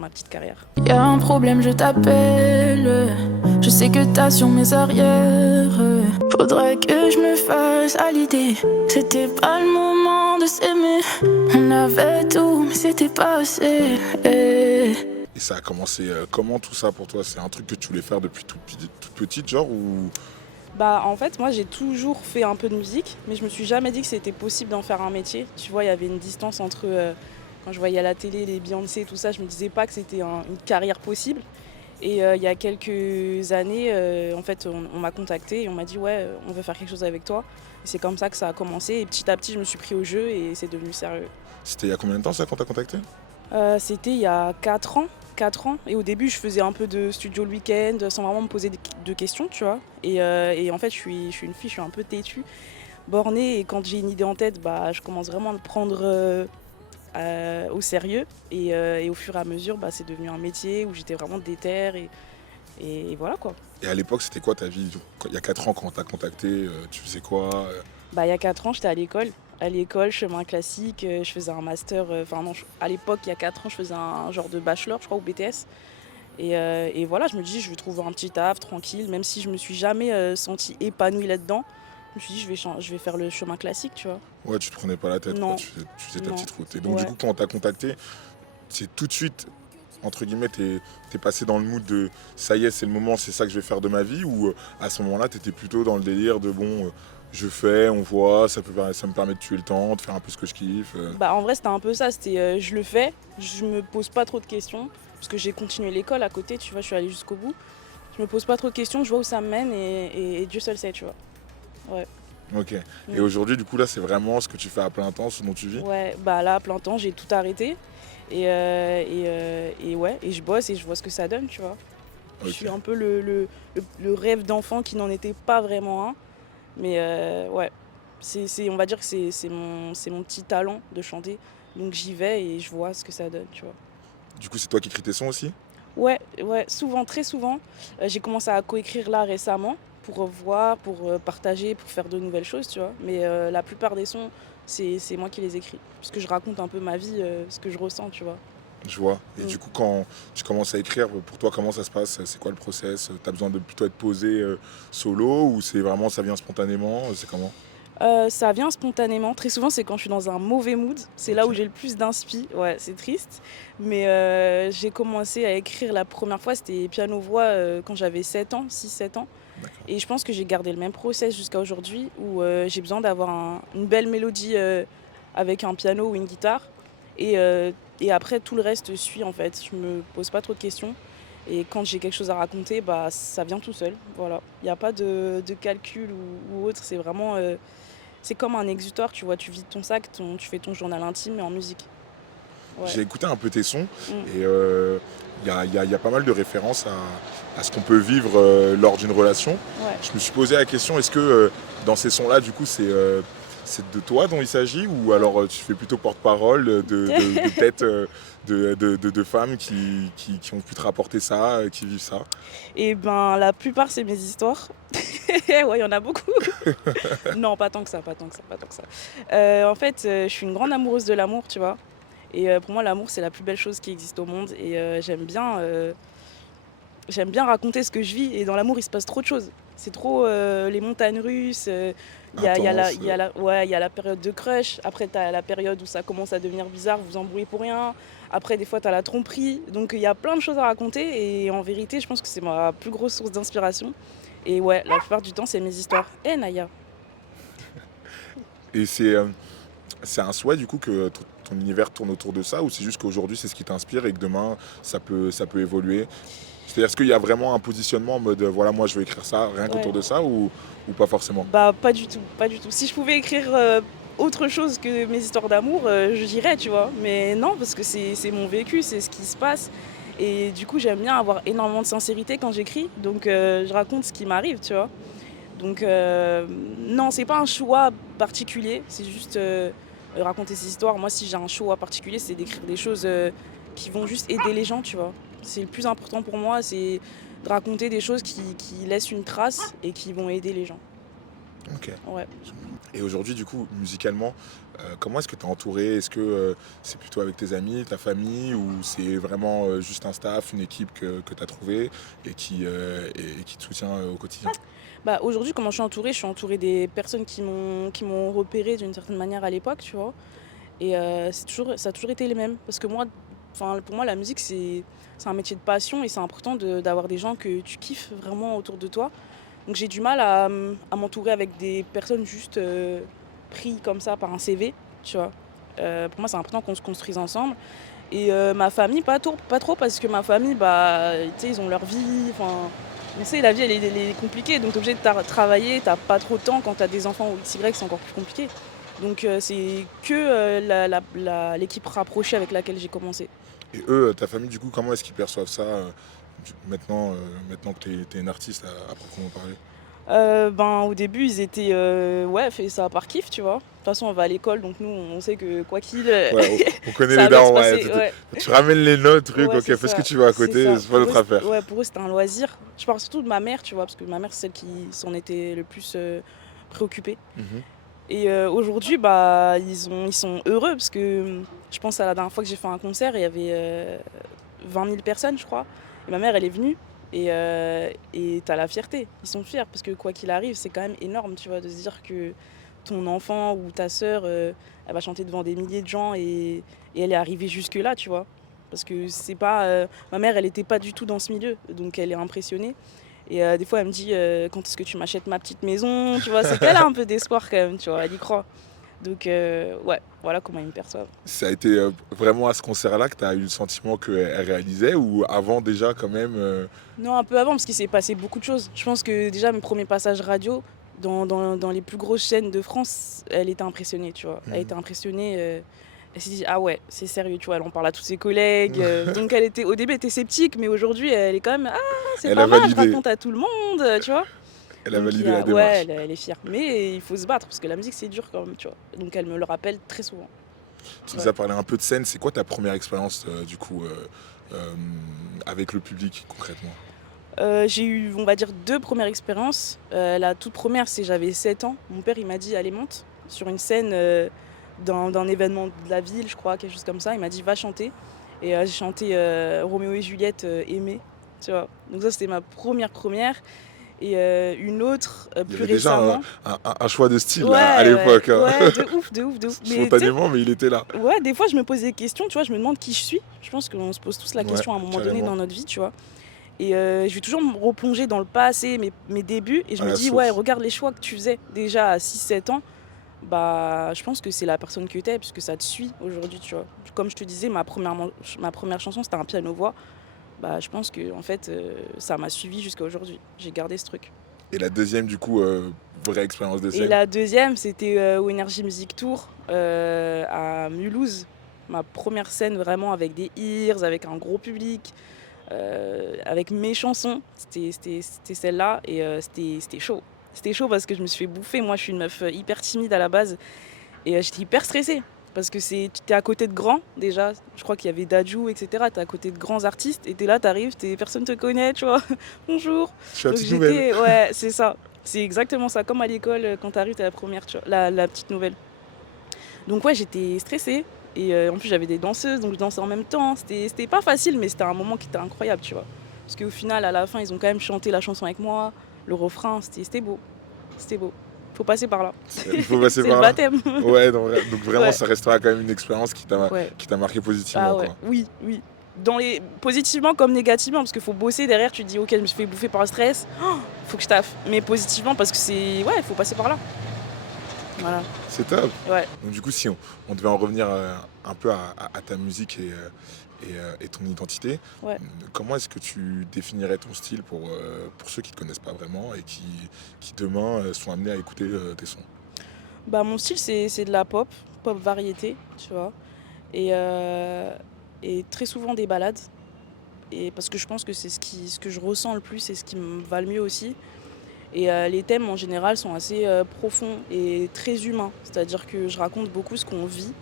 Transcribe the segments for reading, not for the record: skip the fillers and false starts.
ma petite carrière. Y'a un problème, je t'appelle. Je sais que t'as sur mes arrières. Faudrait que je me fasse à l'idée. C'était pas le moment de s'aimer. On avait tout, mais c'était pas assez. Et ça a commencé comment tout ça pour toi? C'est un truc que tu voulais faire depuis toute petite, genre ou... Bah en fait moi j'ai toujours fait un peu de musique, mais je me suis jamais dit que c'était possible d'en faire un métier. Tu vois, il y avait une distance entre quand je voyais à la télé les Beyoncé, tout ça, je me disais pas que c'était une carrière possible. Et il y a quelques années, en fait, on m'a contacté et on m'a dit ouais, on veut faire quelque chose avec toi. Et c'est comme ça que ça a commencé. Et petit à petit, je me suis pris au jeu et c'est devenu sérieux. C'était il y a combien de temps ça qu'on t'a contacté? C'était il y a 4 ans. 4 ans. Et au début, je faisais un peu de studio le week-end sans vraiment me poser de questions, tu vois. Et en fait, je suis une fille, je suis un peu têtue, bornée. Et quand j'ai une idée en tête, bah, je commence vraiment à le prendre au sérieux. Et au fur et à mesure, bah, c'est devenu un métier où j'étais vraiment déter. Et voilà quoi. Et à l'époque, c'était quoi ta vie? Il y a 4 ans quand on t'a contacté, tu faisais quoi? Bah, il y a 4 ans, j'étais à l'école. À l'école, chemin classique, je faisais un master. Enfin, non, à l'époque, il y a 4 ans, je faisais un genre de bachelor, je crois, ou BTS. Et voilà, je me dis, je vais trouver un petit taf tranquille, même si je me suis jamais sentie épanouie là-dedans. Je me suis dit, je vais faire le chemin classique, tu vois. Ouais, tu te prenais pas la tête, quoi. Non, Tu faisais ta non. petite route. Et donc, du Ouais. coup, quand on t'a contacté, c'est tout de suite, entre guillemets, t'es passé dans le mood de ça y est, c'est le moment, c'est ça que je vais faire de ma vie, ou à ce moment-là, t'étais plutôt dans le délire de bon, je fais, on voit, ça me permet de tuer le temps, de faire un peu ce que je kiffe. Bah, en vrai, c'était un peu ça. C'était je le fais, je me pose pas trop de questions, parce que j'ai continué l'école à côté, tu vois, je suis allée jusqu'au bout. Je me pose pas trop de questions, je vois où ça me mène et Dieu seul sait, tu vois. Ouais. Ok. Et Mm. aujourd'hui, du coup, là, c'est vraiment ce que tu fais à plein temps, ce dont tu vis? Ouais, bah là, à plein temps, j'ai tout arrêté. Et ouais, et je bosse et je vois ce que ça donne, tu vois. Je Ok. suis un peu le rêve d'enfant qui n'en était pas vraiment un. Mais ouais, on va dire que c'est mon petit talent de chanter. Donc j'y vais et je vois ce que ça donne, tu vois. Du coup, c'est toi qui écris tes sons aussi? Ouais, ouais, souvent, très souvent. J'ai commencé à coécrire là récemment pour voir, pour partager, pour faire de nouvelles choses, tu vois. Mais la plupart des sons, c'est moi qui les écris. Parce que je raconte un peu ma vie, ce que je ressens, tu vois. Je vois. Et Mm. du coup, quand tu commences à écrire, pour toi, comment ça se passe? C'est quoi le process? T'as besoin de plutôt être posé solo ou c'est vraiment ça vient spontanément? C'est comment? Ça vient spontanément. Très souvent, c'est quand je suis dans un mauvais mood. C'est là où Ok. j'ai le plus d'inspi. Ouais, c'est triste. Mais j'ai commencé à écrire la première fois, c'était piano-voix quand j'avais 7 ans, 6 7 ans. D'accord. Et je pense que j'ai gardé le même process jusqu'à aujourd'hui où j'ai besoin d'avoir une belle mélodie avec un piano ou une guitare. Et, euh, et après, tout le reste suit en fait. Je me pose pas trop de questions. Et quand j'ai quelque chose à raconter, bah, ça vient tout seul. Voilà. Il n'y a pas de calcul ou autre. C'est vraiment. C'est comme un exutoire, tu vois. Tu vides ton sac, tu fais ton journal intime, mais en musique. Ouais. J'ai écouté un peu tes sons Mm. et il y a pas mal de références à ce qu'on peut vivre lors d'une relation. Ouais. Je me suis posé la question, est-ce que dans ces sons-là, du coup, c'est de toi dont il s'agit ou alors tu fais plutôt porte-parole de peut-être de femmes qui ont pu te rapporter ça, qui vivent ça? Et ben, la plupart, c'est mes histoires. Ouais, il y en a beaucoup. Non, pas tant que ça, pas tant que ça, pas tant que ça. En fait, je suis une grande amoureuse de l'amour, tu vois. Et pour moi, l'amour, c'est la plus belle chose qui existe au monde. Et j'aime bien raconter ce que je vis. Et dans l'amour, il se passe trop de choses. C'est trop les montagnes russes. Intense. Ouais, il y a la période de crush. Après, tu as la période où ça commence à devenir bizarre, vous vous embrouillez pour rien. Après, des fois, tu as la tromperie. Donc, il y a plein de choses à raconter. Et en vérité, je pense que c'est ma plus grosse source d'inspiration. Et ouais, la plupart du temps, c'est mes histoires. Eh, Naya. Et c'est un souhait du coup que ton univers tourne autour de ça ou c'est juste qu'aujourd'hui c'est ce qui t'inspire et que demain ça peut évoluer? C'est-à-dire est-ce qu'il y a vraiment un positionnement en mode voilà moi je veux écrire ça rien Ouais. qu'autour de ça ou pas forcément? Bah, pas du tout, pas du tout. Si je pouvais écrire autre chose que mes histoires d'amour, je dirais, tu vois. Mais non, parce que c'est mon vécu, c'est ce qui se passe. Et du coup, j'aime bien avoir énormément de sincérité quand j'écris. Donc, je raconte ce qui m'arrive, tu vois. Donc, non, c'est pas un choix particulier. C'est juste raconter ces histoires. Moi, si j'ai un choix particulier, c'est d'écrire des choses qui vont juste aider les gens, tu vois. C'est le plus important pour moi, c'est de raconter des choses qui laissent une trace et qui vont aider les gens. Ok. Ouais. Et aujourd'hui du coup musicalement Comment est-ce que tu es entouré? Est-ce que c'est plutôt avec tes amis, ta famille, ou c'est vraiment juste un staff, une équipe que tu as trouvé et qui te soutient au quotidien? Bah, aujourd'hui, comment je suis entourée des personnes qui m'ont repérée d'une certaine manière à l'époque, tu vois? Et ça a toujours été les mêmes. Parce que moi, enfin, pour moi, la musique, c'est un métier de passion et c'est important d'avoir des gens que tu kiffes vraiment autour de toi. Donc j'ai du mal à m'entourer avec des personnes juste pris comme ça par un CV, tu vois. Pour moi, c'est important qu'on se construise ensemble. Et ma famille, pas trop parce que ma famille, bah, tu sais, ils ont leur vie. Enfin, on sait, la vie, elle est compliquée. Donc, t'es obligé de travailler. T'as pas trop de temps. Quand t'as des enfants ou XY, c'est encore plus compliqué. Donc, c'est que l'équipe rapprochée avec laquelle j'ai commencé. Et eux, ta famille, du coup, comment est-ce qu'ils perçoivent ça maintenant que tu es une artiste à proprement parler? Ben, au début, ils étaient ouais, fais ça par kiff, tu vois. De toute façon, on va à l'école, donc nous, on sait que quoi qu'il, Ouais, on connaît ça les va bien se darons, ouais. passer. Ouais, Tu ramènes les notes, truc, ouais, ok, c'est fais ce que ça. tu veux à C'est côté, ça. c'est pas notre affaire. Ouais, pour eux, c'était un loisir. Je parle surtout de ma mère, tu vois, parce que ma mère, c'est celle qui s'en était le plus préoccupée. Mhm. Et aujourd'hui, bah, ils sont heureux, parce que je pense à la dernière fois que j'ai fait un concert, il y avait 20 000 personnes, je crois. Et ma mère, elle est venue. Et t'as la fierté. Ils sont fiers, parce que quoi qu'il arrive, c'est quand même énorme, tu vois, de se dire que ton enfant ou ta sœur, elle va chanter devant des milliers de gens et elle est arrivée jusque-là, tu vois. Parce que c'est pas. Ma mère, elle était pas du tout dans ce milieu, donc elle est impressionnée. Et des fois, elle me dit quand est-ce que tu m'achètes ma petite maison, tu vois. C'est qu'elle a un peu d'espoir quand même, tu vois, elle y croit. Donc, ouais, voilà comment ils me perçoivent. Ça a été vraiment à ce concert-là que tu as eu le sentiment qu'elle réalisait, ou avant déjà quand même Non, un peu avant, parce qu'il s'est passé beaucoup de choses. Je pense que déjà, mes premiers passages radio, dans les plus grosses chaînes de France, elle était impressionnée, tu vois. Elle était impressionnée. Elle s'est dit, ah ouais, c'est sérieux, tu vois. Elle en parle à tous ses collègues. Donc, au début, elle était sceptique, mais aujourd'hui, elle est quand même, ah, c'est Elle pas a mal, je validé, raconte à tout le monde, tu vois. elle a Donc, validé la ouais, démarche. elle est fière. Mais il faut se battre, parce que la musique, c'est dur quand même, tu vois. Donc, elle me le rappelle très souvent. Tu nous Ouais. as parlé un peu de scène, c'est quoi ta première expérience du coup euh, avec le public concrètement? J'ai eu, on va dire, 2 premières expériences. La toute première, c'est j'avais 7 ans. Mon père, il m'a dit: «Allez, monte sur une scène, d'un événement de la ville», je crois, quelque chose comme ça. Il m'a dit: «Va chanter» et j'ai chanté, Roméo et Juliette, Aimé, tu vois? Donc ça, c'était ma première et une autre, Il y plus avait déjà récemment. un choix de style Ouais, à ouais, l'époque, hein. ouais, de ouf, de ouf, de ouf. Mais tu sais, Spontanément, mais il était là. ouais, des fois, je me pose des questions, tu vois? Je me demande qui je suis. Je pense qu'on se pose tous la Ouais, question à un moment donné carrément. dans notre vie, tu vois? Et je vais toujours me replonger dans le passé, mes débuts et je À me la dis: «Ouais, source. regarde les choix que tu faisais déjà à 6 7 ans, bah, je pense que c'est la personne que tu es puisque ça te suit aujourd'hui», tu vois? Comme je te disais, ma première chanson, c'était un piano-voix. Bah, je pense qu'en fait, ça m'a suivi jusqu'à aujourd'hui. J'ai gardé ce truc. Et la deuxième, du coup, vraie expérience de Et scène. la deuxième, c'était, au Energy Music Tour, à Mulhouse. Ma première scène vraiment avec des ears, avec un gros public. Avec mes chansons, c'était celle-là et c'était chaud. C'était chaud parce que je me suis fait bouffer. Moi, je suis une meuf hyper timide à la base et j'étais hyper stressée parce que tu es à côté de grands déjà. Je crois qu'il y avait Dadju, etc. Tu es à côté de grands artistes et tu es là, tu arrives, personne te connaît, tu vois. Bonjour. Je suis la Donc petite nouvelle. ouais, c'est ça. C'est exactement ça. Comme à l'école, quand tu arrives, tu es la première, tu vois, la petite nouvelle. Donc ouais, j'étais stressée. Et en plus, j'avais des danseuses, donc je dansais en même temps. C'était pas facile, mais c'était un moment qui était incroyable, tu vois. Parce qu'au final, à la fin, ils ont quand même chanté la chanson avec moi. Le refrain, c'était beau. C'était beau. Faut passer par là. Il faut passer C'est le par là. baptême. Ouais, donc vraiment, Ouais, ça restera quand même une expérience ouais. qui t'a marqué positivement, Ah ouais, quoi. oui, oui. Positivement comme négativement, parce qu'il faut bosser derrière, tu te dis, ok, je me suis fait bouffer par le stress, faut que je taffe. Mais positivement, parce que ouais, il faut passer par là. Voilà, C'est top. ouais. Donc du coup, si on devait en revenir un peu à ta musique et ton identité, Ouais. comment est-ce que tu définirais ton style pour ceux qui ne te connaissent pas vraiment et qui demain sont amenés à écouter tes sons? Bah, mon style, c'est de la pop variété, tu vois. Et, et très souvent des ballades. Et parce que je pense que c'est ce que je ressens le plus et ce qui me va le mieux aussi. Et les thèmes en général sont assez profonds et très humains. C'est-à-dire que je raconte beaucoup ce qu'on vit.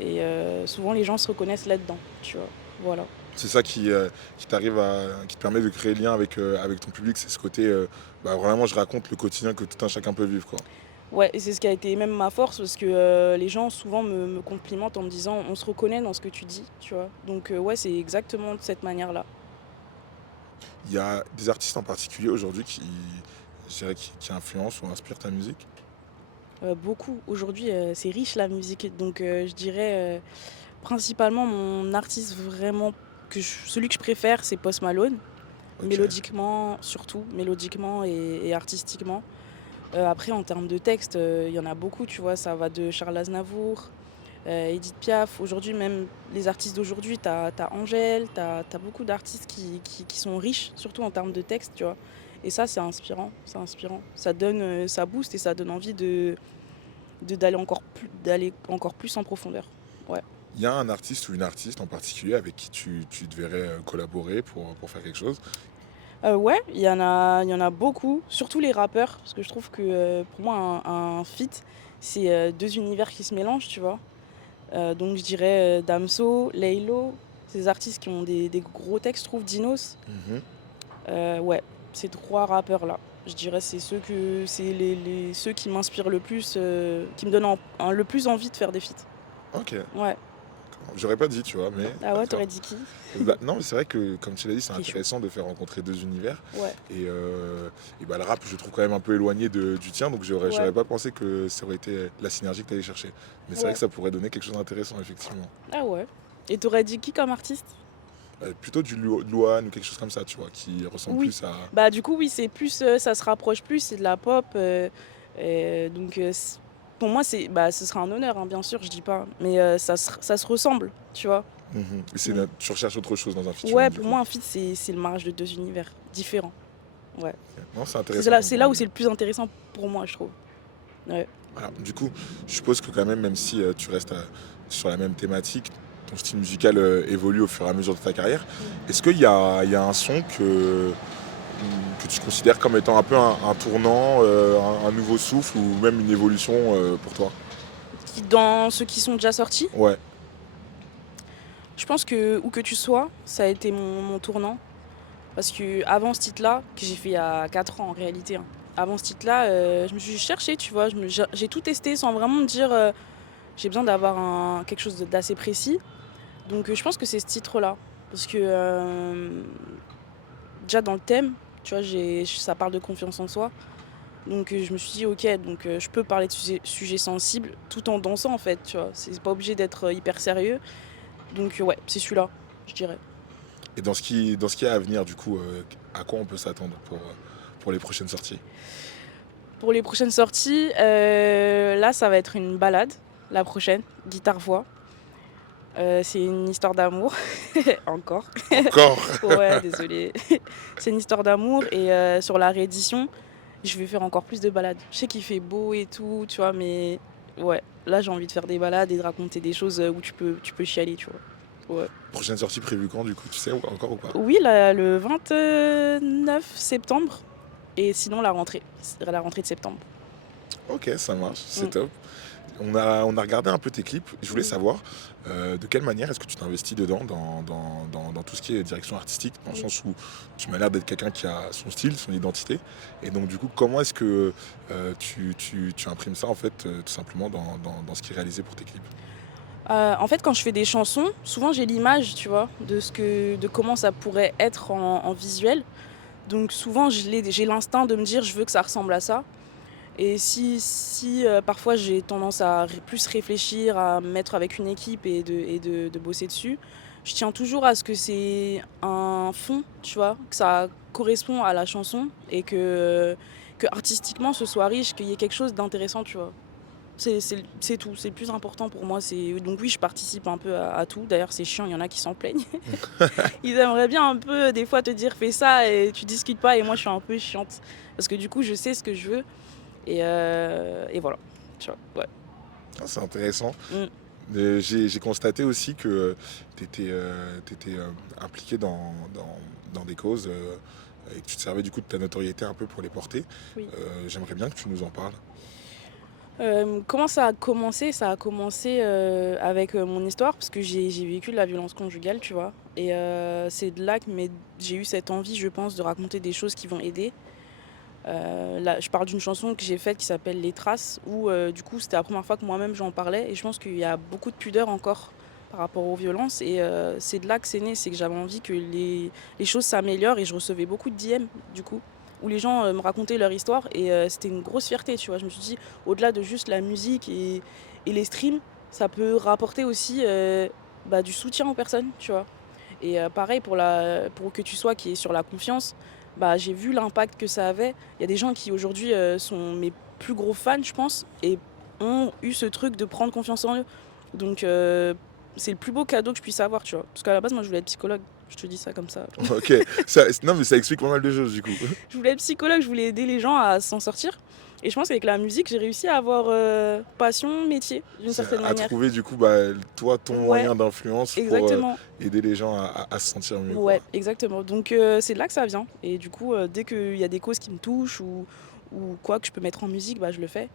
Et souvent les gens se reconnaissent là-dedans, tu vois. Voilà. C'est ça qui qui te permet de créer le lien avec ton public, c'est ce côté, bah, vraiment je raconte le quotidien que tout un chacun peut vivre, quoi. Ouais, et c'est ce qui a été même ma force parce que les gens souvent me complimentent en me disant on se reconnaît dans ce que tu dis, tu vois. Donc ouais, c'est exactement de cette manière-là. Il y a des artistes en particulier aujourd'hui qui, je dirais, qui influencent ou inspirent ta musique? Beaucoup. Aujourd'hui, c'est riche la musique, donc je dirais principalement mon artiste vraiment celui que je préfère, c'est Post Malone. Ok. Mélodiquement, surtout, mélodiquement et artistiquement. Après en termes de texte, il y en a beaucoup, tu vois? Ça va de Charles Aznavour, Édith Piaf. Aujourd'hui, même les artistes d'aujourd'hui, t'as Angèle, t'as beaucoup d'artistes qui sont riches, surtout en termes de texte, tu vois? Et ça, c'est inspirant, c'est inspirant. Ça donne, ça booste et ça donne envie d'aller encore plus en profondeur. Ouais. Il y a un artiste ou une artiste en particulier avec qui tu devrais collaborer pour faire quelque chose? Ouais, il y en a beaucoup, surtout les rappeurs, parce que je trouve que, pour moi un feat, c'est, 2 univers qui se mélangent, tu vois? Donc je dirais, Damso, Laylo, ces artistes qui ont des gros textes, je trouve, Dinos. Mhm. Ouais, ces 3 rappeurs-là, je dirais c'est ceux qui m'inspirent le plus, qui me donnent le plus envie de faire des feats. Ok. Ouais. J'aurais pas dit, tu vois, mais Ah ouais, d'accord. t'aurais dit qui? Bah, non, mais c'est vrai que, comme tu l'as dit, c'est Qui est chaud. intéressant de faire rencontrer deux univers. Ouais, Et bah, le rap, je le trouve quand même un peu éloigné du tien, donc j'aurais ouais, pas pensé que ça aurait été la synergie que tu allais chercher. Mais c'est vrai ouais. que ça pourrait donner quelque chose d'intéressant, effectivement. Ah ouais. Et t'aurais dit qui comme artiste? Plutôt de Luan ou quelque chose comme ça, tu vois, qui ressemble Oui. plus à. Bah, du coup, oui, c'est plus, ça se rapproche plus, c'est de la pop, donc pour moi, ce sera un honneur, hein, bien sûr, je dis pas, mais ça se ressemble, tu vois? Mhm. Et Mmh. tu recherches autre chose dans un Ouais, featuring, du pour coup. moi, un feat, c'est le mariage de 2 univers différents. Ouais. Non, c'est C'est intéressant là comme c'est là point où de c'est vue. le plus intéressant pour moi, je trouve. Ouais. Voilà. Du coup, je suppose que quand même si tu restes sur la même thématique, ton style musical évolue au fur et à mesure de ta carrière. Mmh. Est-ce qu'il y a un son que tu considères comme étant un peu un tournant, un nouveau souffle ou même une évolution pour toi? Dans ceux qui sont déjà sortis, Ouais, je pense que où que tu sois, ça a été mon tournant. Parce qu'avant ce titre-là, que j'ai fait il y a 4 ans en réalité, hein. Avant ce titre-là, je me suis cherchée, tu vois? J'ai tout testé sans vraiment me dire, j'ai besoin d'avoir quelque chose d'assez précis. Donc je pense que c'est ce titre-là. Parce que, déjà dans le thème, tu vois, ça parle de confiance en soi. Donc je me suis dit: «OK, donc je peux parler de sujets sensibles tout en dansant, en fait», tu vois? C'est pas obligé d'être, hyper sérieux. Donc ouais, c'est celui-là, je dirais. et dans ce qui est à venir, du coup, à quoi on peut s'attendre pour les prochaines sorties? Pour les prochaines sorties, là, ça va être une ballade, la prochaine, guitare-voix. C'est une histoire d'amour, encore. Encore? Ouais, désolée. C'est une histoire d'amour et sur la réédition, je vais faire encore plus de balades. Je sais qu'il fait beau et tout, tu vois? Mais ouais, là, j'ai envie de faire des balades et de raconter des choses, où tu peux chialer, tu vois? Ouais. Prochaine sortie prévue quand, du coup, tu sais encore ou pas? Oui, là, le 29 septembre et sinon la rentrée de septembre. Ok, ça marche, c'est Mmh. top. On a regardé un peu tes clips. Je voulais Mmh. savoir de quelle manière est-ce que tu t'investis dedans, dans tout ce qui est direction artistique, dans le Oui. sens où tu m'as l'air d'être quelqu'un qui a son style, son identité. Et donc, du coup, comment est-ce que tu imprimes ça, en fait, tout simplement dans ce qui est réalisé pour tes clips? En fait, quand je fais des chansons, souvent j'ai l'image, tu vois? De comment ça pourrait être en visuel. Donc souvent j'ai l'instinct de me dire: «Je veux que ça ressemble à ça». Et si, parfois j'ai tendance à plus réfléchir, à me mettre avec une équipe et de bosser dessus, je tiens toujours à ce que c'est un fond, tu vois? Que ça correspond à la chanson et que artistiquement ce soit riche, qu'il y ait quelque chose d'intéressant, tu vois? C'est tout, c'est le plus important pour moi, donc oui, je participe un peu à tout. D'ailleurs, c'est chiant, il y en a qui s'en plaignent. Ils aimeraient bien un peu des fois te dire: «Fais ça» et tu discutes pas et moi je suis un peu chiante. Parce que du coup, je sais ce que je veux et voilà, tu vois? Ouais. Ah, c'est intéressant. Mmh. J'ai constaté aussi que tu étais impliqué dans des causes et que tu te servais du coup de ta notoriété un peu pour les porter. Oui. J'aimerais bien que tu nous en parles. Comment ça a commencé? Ça a commencé, avec, mon histoire parce que j'ai vécu de la violence conjugale, tu vois? Et c'est de là que j'ai eu cette envie, je pense, de raconter des choses qui vont aider. Là, je parle d'une chanson que j'ai faite qui s'appelle Les Traces, où du coup c'était la première fois que moi-même j'en parlais et je pense qu'il y a beaucoup de pudeur encore par rapport aux violences et c'est de là que c'est né, c'est que j'avais envie que les choses s'améliorent et je recevais beaucoup de DM du coup, où les gens me racontaient leur histoire et c'était une grosse fierté, tu vois. Je me suis dit, au-delà de juste la musique et les streams, ça peut rapporter aussi du soutien aux personnes, tu vois. Et pareil pour que tu sois qui est sur la confiance, bah, j'ai vu l'impact que ça avait. Il y a des gens qui aujourd'hui sont mes plus gros fans, je pense, et ont eu ce truc de prendre confiance en eux. Donc c'est le plus beau cadeau que je puisse avoir, tu vois. Parce qu'à la base, moi, je voulais être psychologue. Je te dis ça comme ça. Ok, non mais ça explique pas mal de choses du coup. Je voulais être psychologue, je voulais aider les gens à s'en sortir. Et je pense qu'avec la musique, j'ai réussi à avoir passion, métier, d'une C'est certaine à manière. trouver du coup toi ton Ouais, moyen d'influence pour exactement. aider les gens à se sentir mieux quoi. Ouais, exactement. Donc c'est de là que ça vient. Et du coup, dès qu'il y a des causes qui me touchent ou quoi que je peux mettre en musique, bah, je le fais.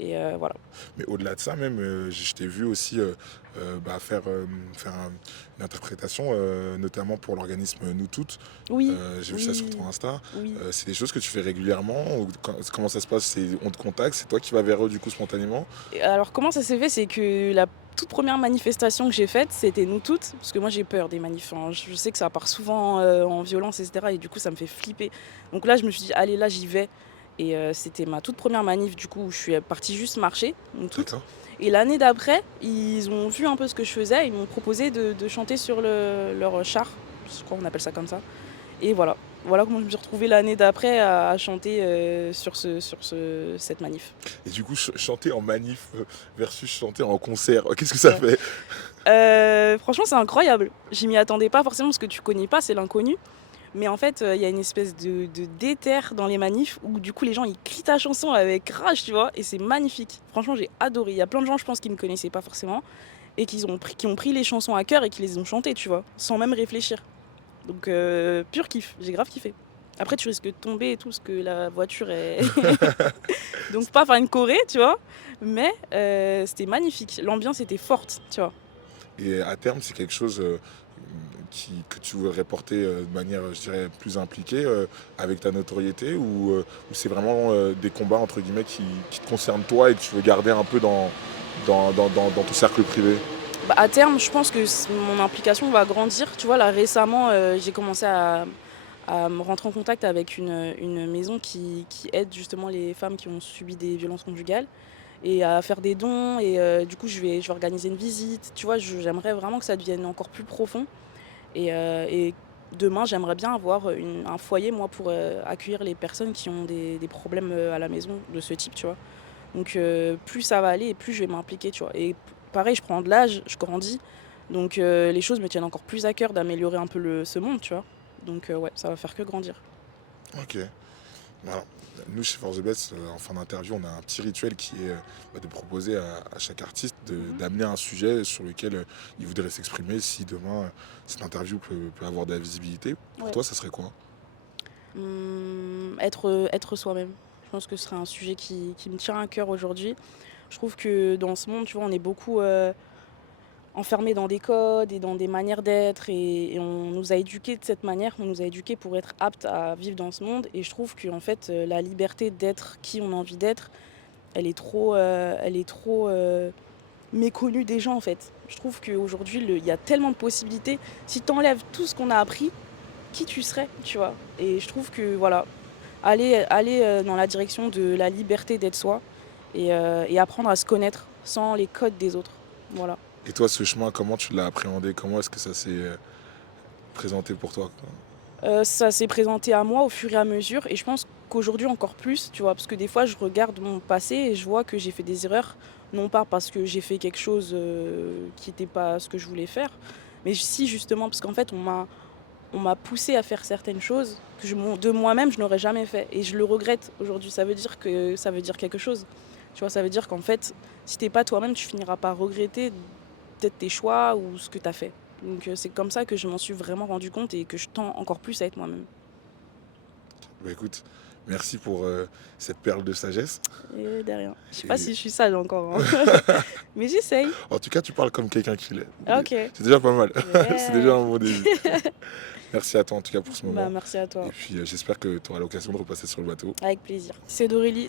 Et voilà. Mais au-delà de ça même, je t'ai vu aussi faire une interprétation, notamment pour l'organisme Nous Toutes. Oui, J'ai vu ça sur oui, ton Insta. oui. C'est des choses que tu fais régulièrement ou comment ça se passe? On te contacte, c'est toi qui vas vers eux du coup spontanément? Et alors comment ça s'est fait? C'est que la toute première manifestation que j'ai faite, c'était Nous Toutes. Parce que moi j'ai peur des manifs, hein. Je sais que ça part souvent en violence, etc. Et du coup ça me fait flipper. Donc là je me suis dit, allez là j'y vais. Et c'était ma toute première manif du coup où je suis partie juste marcher, Nous Toutes. D'accord. Et l'année d'après, ils ont vu un peu ce que je faisais, ils m'ont proposé de chanter sur leur char, je crois qu'on appelle ça comme ça. Et voilà, voilà comment je me suis retrouvée l'année d'après à chanter cette manif. Et du coup chanter en manif versus chanter en concert, qu'est-ce que ça Ouais. fait? Franchement, c'est incroyable. Je m'y attendais pas forcément parce que tu connais pas, c'est l'inconnu. Mais en fait, il y a une espèce de déter dans les manifs où du coup les gens ils crient ta chanson avec rage, tu vois, et c'est magnifique. Franchement, j'ai adoré. Il y a plein de gens, je pense, qui me connaissaient pas forcément et qui ont pris les chansons à cœur et qui les ont chantées, tu vois, sans même réfléchir. Donc pur kiff, j'ai grave kiffé. Après, tu risques de tomber et tout parce que la voiture est donc pas faire une choré, tu vois, mais c'était magnifique. L'ambiance était forte, tu vois. Et à terme, c'est quelque chose que tu voudrais porter de manière, je dirais, plus impliquée avec ta notoriété ou c'est vraiment des combats, entre guillemets, qui te concernent toi et que tu veux garder un peu dans ton cercle privé? Bah, à terme, je pense que mon implication va grandir. Tu vois, là récemment, j'ai commencé à me rentrer en contact avec une maison qui aide justement les femmes qui ont subi des violences conjugales et à faire des dons. Et du coup, je vais organiser une visite. Tu vois, j'aimerais vraiment que ça devienne encore plus profond. Et demain, j'aimerais bien avoir un foyer, moi, pour accueillir les personnes qui ont des problèmes à la maison de ce type, tu vois. Donc plus ça va aller et plus je vais m'impliquer, tu vois. Et pareil, je prends de l'âge, je grandis. Donc les choses me tiennent encore plus à cœur d'améliorer un peu ce monde, tu vois. Donc ouais, ça va faire que grandir. Ok. Voilà. Nous, chez Force the Best, en fin d'interview, on a un petit rituel qui est de proposer à chaque artiste d'amener un sujet sur lequel il voudrait s'exprimer si demain cette interview peut avoir de la visibilité. Pour Ouais. toi, ça serait quoi? Être soi-même. Je pense que ce serait un sujet qui me tient à cœur aujourd'hui. Je trouve que dans ce monde, tu vois, on est beaucoup enfermés dans des codes et dans des manières d'être et on nous a éduqués de cette manière, on nous a éduqués pour être aptes à vivre dans ce monde et je trouve que en fait la liberté d'être qui on a envie d'être, elle est trop méconnue des gens en fait. Je trouve qu'aujourd'hui il y a tellement de possibilités. Si tu enlèves tout ce qu'on a appris, qui tu serais, tu vois. Et je trouve que voilà, aller dans la direction de la liberté d'être soi et apprendre à se connaître sans les codes des autres. Voilà. Et toi, ce chemin, comment tu l'as appréhendé? Comment est-ce que ça s'est présenté pour toi? Ça s'est présenté à moi au fur et à mesure et je pense qu'aujourd'hui encore plus, tu vois? Parce que des fois je regarde mon passé et je vois que j'ai fait des erreurs, non pas parce que j'ai fait quelque chose, qui n'était pas ce que je voulais faire, mais si justement parce qu'en fait on m'a poussée à faire certaines choses que de moi-même je n'aurais jamais fait et je le regrette aujourd'hui. Ça veut dire quelque chose. Tu vois? Ça veut dire qu'en fait, si t'es pas toi-même, tu finiras par regretter peut-être tes choix ou ce que tu as fait. Donc c'est comme ça que je m'en suis vraiment rendu compte et que je tends encore plus à être moi-même. Bah écoute, Merci pour cette perle de sagesse. Et de rien. Je sais Et- pas si je suis sage encore, hein. Mais j'essaye. En tout cas, tu parles comme quelqu'un qui l'est. Ok. C'est déjà pas mal. Ouais. C'est déjà un bon début. Merci à toi en tout cas pour ce moment. Bah, merci à toi. Et puis j'espère que tu auras l'occasion de repasser sur le bateau. Avec plaisir. C'est d'Aurélie.